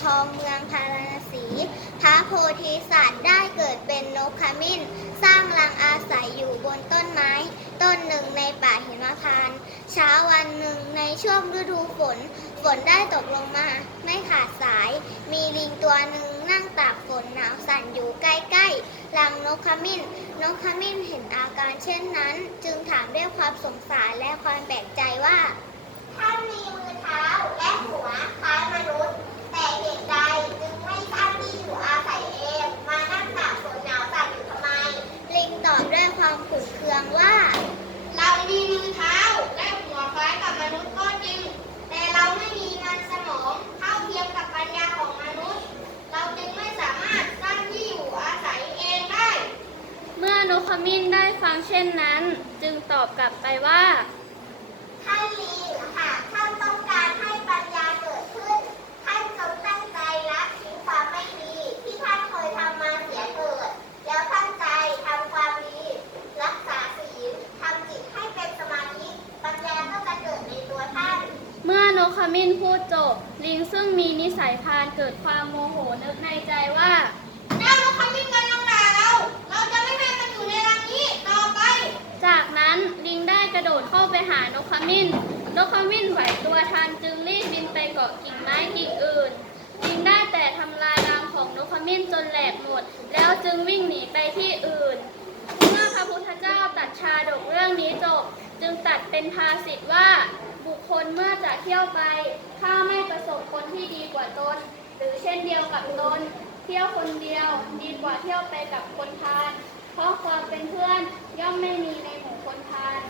ครองเมืองพาราณสี พระโพธิสัตว์ได้เกิดเป็นนกขมิ้น สร้างรังอาศัยอยู่บนต้นไม้ ต้นหนึ่งในป่าหิมพานต์เช้าวันหนึ่งในช่วงฤดูฝน ฝนได้ตกลงมา ไม่ขาดสาย มีลิงตัวหนึ่งนั่งตากฝนหนาวสั่นอยู่ใกล้ๆรังนกขมิ้น นกขมิ้นเห็นอาการเช่นนั้น จึงถามด้วยความสงสารและความแปลกใจว่าท่านมีมือเท้าและหัวคล้ายมนุษย์ แต่เหตุใดจึงไม่สร้างที่อยู่อาศัยเอง มานั่งตากฝนหนาวสั่นอยู่ทำไม ลิงตอบด้วยความขุ่นเคืองว่า เรามีมือเท้าและหัวคล้ายกับมนุษย์ก็จริง แต่เราไม่มีมันสมองเท่าเทียมกับปัญญาของมนุษย์ เราจึงไม่สามารถสร้างที่อยู่อาศัยเองได้ เมื่อนกขมิ้นได้ฟังเช่นนั้น จึงตอบกลับไปว่าท่านลิงหากท่านต้องการให้ปัญญาเกิดขึ้น ท่านจงตั้งใจละทิ้งความไม่ดี ที่ท่านเคยทำมาเสียเถิด แล้วตั้งใจทำความดี รักษาศีลทำจิตให้เป็นสมาธิปัญญาก็จะเกิดในตัวท่าน เมื่อนกขมิ้นพูดจบ ลิงซึ่งมีนิสัยพาลเกิดความโมโหนึกในใจว่า เจ้านกขมิ้นกำลังด่าเรา เราจะไม่ให้มันอยู่ในรังนี้ต่อไป จากนั้นลิงได้กระโดด เข้าไปหานกขมิ้น นกขมิ้นไหวตัวทันจึงรีบบินไปเกาะกิ่งไม้กิ่งอื่นลิงได้แต่ทำลายรังของนกขมิ้นจนแหลกหมด แล้วจึงวิ่งหนีไปที่อื่น เมื่อพระพุทธเจ้าตัดชาดกเรื่องนี้จบ จึงตัดเป็นภาษิตว่าบุคคลเมื่อจะเที่ยวไปถ้าไม่ประสบคนที่ดีกว่าตน หรือเช่นเดียวกับตน เที่ยวคนเดียวดีกว่าเที่ยวไปกับคนพาลเพราะความเป็นเพื่อนย่อมไม่มีในหมู่คนพาล